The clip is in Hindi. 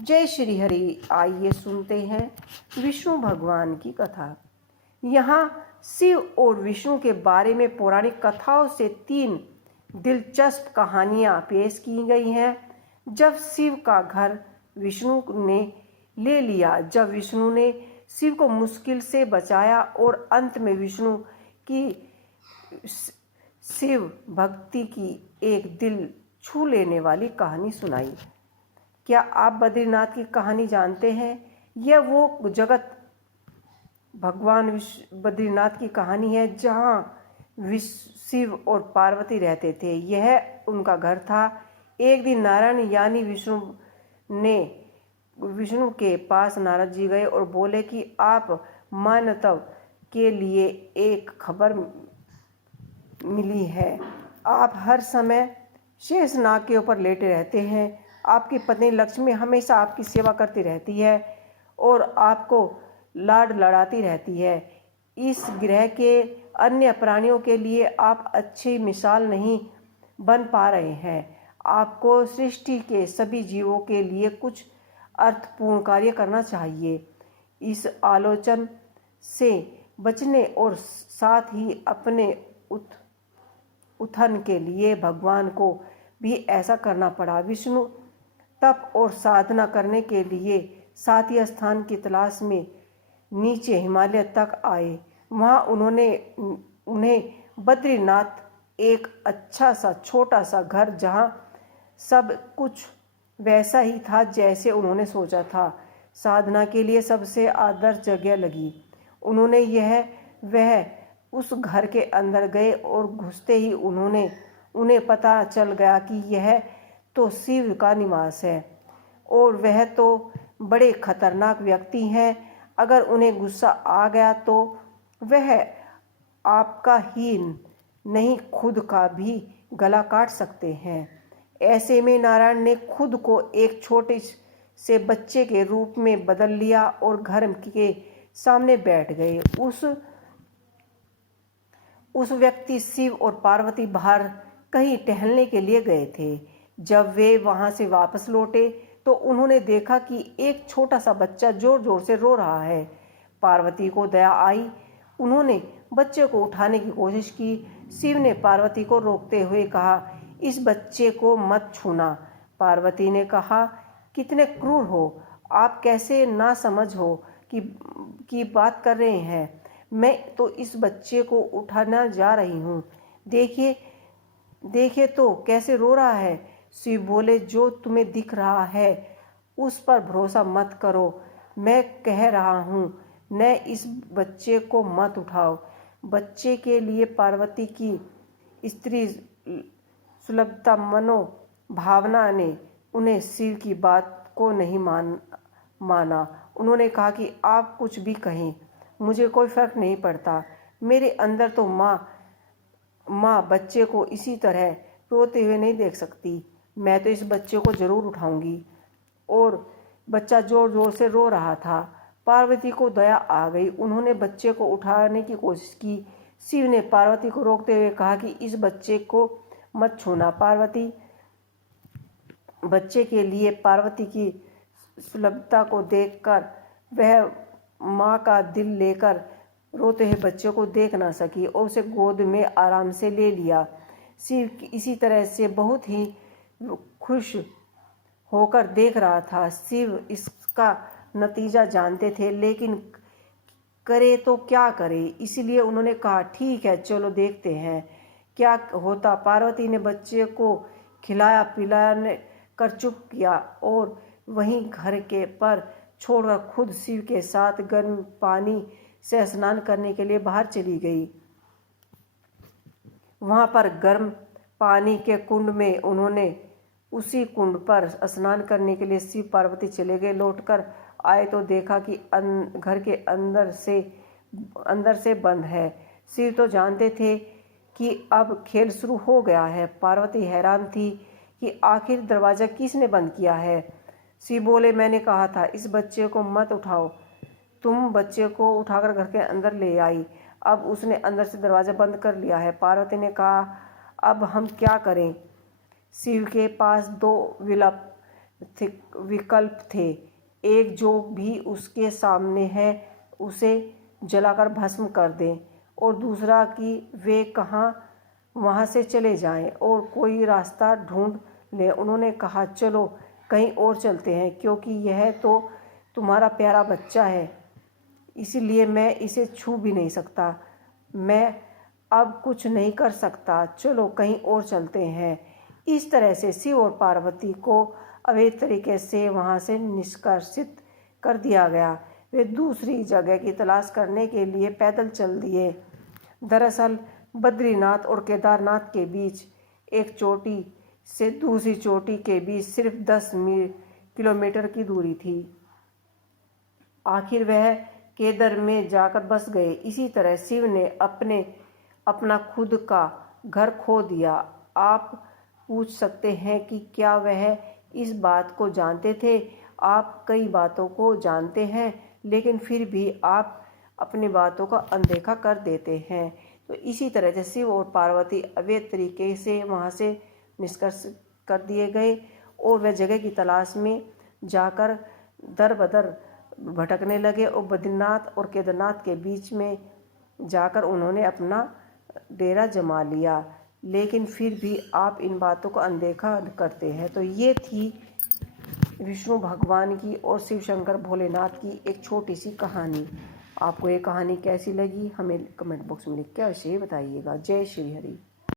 जय श्री हरि। आइए सुनते हैं विष्णु भगवान की कथा। यहाँ शिव और विष्णु के बारे में पौराणिक कथाओं से 3 दिलचस्प कहानियाँ पेश की गई हैं। जब शिव का घर विष्णु ने ले लिया, जब विष्णु ने शिव को मुश्किल से बचाया और अंत में विष्णु की शिव भक्ति की एक दिल छू लेने वाली कहानी सुनाई। क्या आप बद्रीनाथ की कहानी जानते हैं? यह वो जगत भगवान बद्रीनाथ की कहानी है जहाँ शिव और पार्वती रहते थे। यह उनका घर था। एक दिन नारायण यानी विष्णु के पास नारद जी गए और बोले कि आप मानवता के लिए एक खबर मिली है। आप हर समय शेषनाग के ऊपर लेटे रहते हैं। आपकी पत्नी लक्ष्मी हमेशा आपकी सेवा करती रहती है और आपको लाड लड़ाती रहती है। इस ग्रह के अन्य प्राणियों के लिए आप अच्छी मिसाल नहीं बन पा रहे हैं। आपको सृष्टि के सभी जीवों के लिए कुछ अर्थपूर्ण कार्य करना चाहिए। इस आलोचना से बचने और साथ ही अपने उत्थान के लिए भगवान को भी ऐसा करना पड़ा। विष्णु तप और साधना करने के लिए सातवें स्थान की तलाश में नीचे हिमालय तक आए। वहाँ उन्हें बद्रीनाथ एक अच्छा सा छोटा सा घर, जहाँ सब कुछ वैसा ही था जैसे उन्होंने सोचा था, साधना के लिए सबसे आदर्श जगह लगी। वह उस घर के अंदर गए और घुसते ही उन्हें पता चल गया कि यह तो शिव का निवास है और वह तो बड़े खतरनाक व्यक्ति हैं। अगर उन्हें गुस्सा आ गया तो वह आपका ही नहीं, खुद का भी गला काट सकते हैं। ऐसे में नारायण ने खुद को एक छोटे से बच्चे के रूप में बदल लिया और घर के सामने बैठ गए। उस व्यक्ति शिव और पार्वती बाहर कहीं टहलने के लिए गए थे। जब वे वहां से वापस लौटे तो उन्होंने देखा कि एक छोटा सा बच्चा जोर जोर से रो रहा है। पार्वती को दया आई। उन्होंने बच्चे को उठाने की कोशिश की। शिव ने पार्वती को रोकते हुए कहा, इस बच्चे को मत छूना। पार्वती ने कहा, कितने क्रूर हो आप, कैसे ना समझ हो कि बात कर रहे हैं। मैं तो इस बच्चे को उठाना जा रही हूँ। देखिए तो कैसे रो रहा है। शिव बोले, जो तुम्हें दिख रहा है उस पर भरोसा मत करो। मैं कह रहा हूँ न, इस बच्चे को मत उठाओ। बच्चे के लिए पार्वती की स्त्री सुलभता मनोभावना ने उन्हें शिव की बात को नहीं माना। उन्होंने कहा कि आप कुछ भी कहें, मुझे कोई फर्क नहीं पड़ता। मेरे अंदर तो माँ बच्चे को इसी तरह रोते हुए नहीं देख सकती। मैं तो इस बच्चे को जरूर उठाऊंगी। और बच्चा जोर जोर से रो रहा था। पार्वती को दया आ गई। उन्होंने बच्चे को उठाने की कोशिश की। शिव ने पार्वती को रोकते हुए कहा कि इस बच्चे को मत छूना। पार्वती बच्चे के लिए पार्वती की सुलभता को देखकर वह माँ का दिल लेकर रोते हुए बच्चे को देख ना सकी और उसे गोद में आराम से ले लिया। शिव इसी तरह से बहुत ही खुश होकर देख रहा था। शिव इसका नतीजा जानते थे, लेकिन करे तो क्या करे, इसलिए उन्होंने कहा, ठीक है चलो देखते हैं क्या होता। पार्वती ने बच्चे को खिलाया पिलाने कर चुप किया और वहीं घर के पर छोड़कर खुद शिव के साथ गर्म पानी से स्नान करने के लिए बाहर चली गई। वहां पर गर्म पानी के कुंड में उसी कुंड पर स्नान करने के लिए शिव पार्वती चले गए। लौटकर आए तो देखा कि घर के अंदर से बंद है। शिव तो जानते थे कि अब खेल शुरू हो गया है। पार्वती हैरान थी कि आखिर दरवाज़ा किसने बंद किया है। शिव बोले, मैंने कहा था इस बच्चे को मत उठाओ। तुम बच्चे को उठाकर घर के अंदर ले आई, अब उसने अंदर से दरवाज़ा बंद कर लिया है। पार्वती ने कहा, अब हम क्या करें। शिव के पास 2 विकल्प थे। एक जो भी उसके सामने है उसे जलाकर भस्म कर दें, और दूसरा कि वे कहाँ वहाँ से चले जाएं और कोई रास्ता ढूंढ लें। उन्होंने कहा, चलो कहीं और चलते हैं, क्योंकि यह तो तुम्हारा प्यारा बच्चा है, इसलिए मैं इसे छू भी नहीं सकता। मैं अब कुछ नहीं कर सकता, चलो कहीं और चलते हैं। इस तरह से शिव और पार्वती को अवैध तरीके से वहाँ से निष्कासित कर दिया गया। वे दूसरी जगह की तलाश करने के लिए पैदल चल दिए। दरअसल बद्रीनाथ और केदारनाथ के बीच एक चोटी से दूसरी चोटी के बीच सिर्फ 10 किलोमीटर की दूरी थी। आखिर वह केदार में जाकर बस गए। इसी तरह शिव ने अपना खुद का घर खो दिया। आप पूछ सकते हैं कि क्या वह इस बात को जानते थे? आप कई बातों को जानते हैं, लेकिन फिर भी आप अपनी बातों का अनदेखा कर देते हैं। तो इसी तरह से शिव और पार्वती अवैध तरीके से वहाँ से निष्कर्ष कर दिए गए, और वह जगह की तलाश में जाकर दर बदर भटकने लगे, और बद्रीनाथ और केदारनाथ के बीच में जाकर उन्होंने अपना डेरा जमा लिया। लेकिन फिर भी आप इन बातों को अनदेखा करते हैं। तो ये थी विष्णु भगवान की और शिव शंकर भोलेनाथ की एक छोटी सी कहानी। आपको ये कहानी कैसी लगी हमें कमेंट बॉक्स में लिख के अवश्य बताइएगा। जय श्री हरि।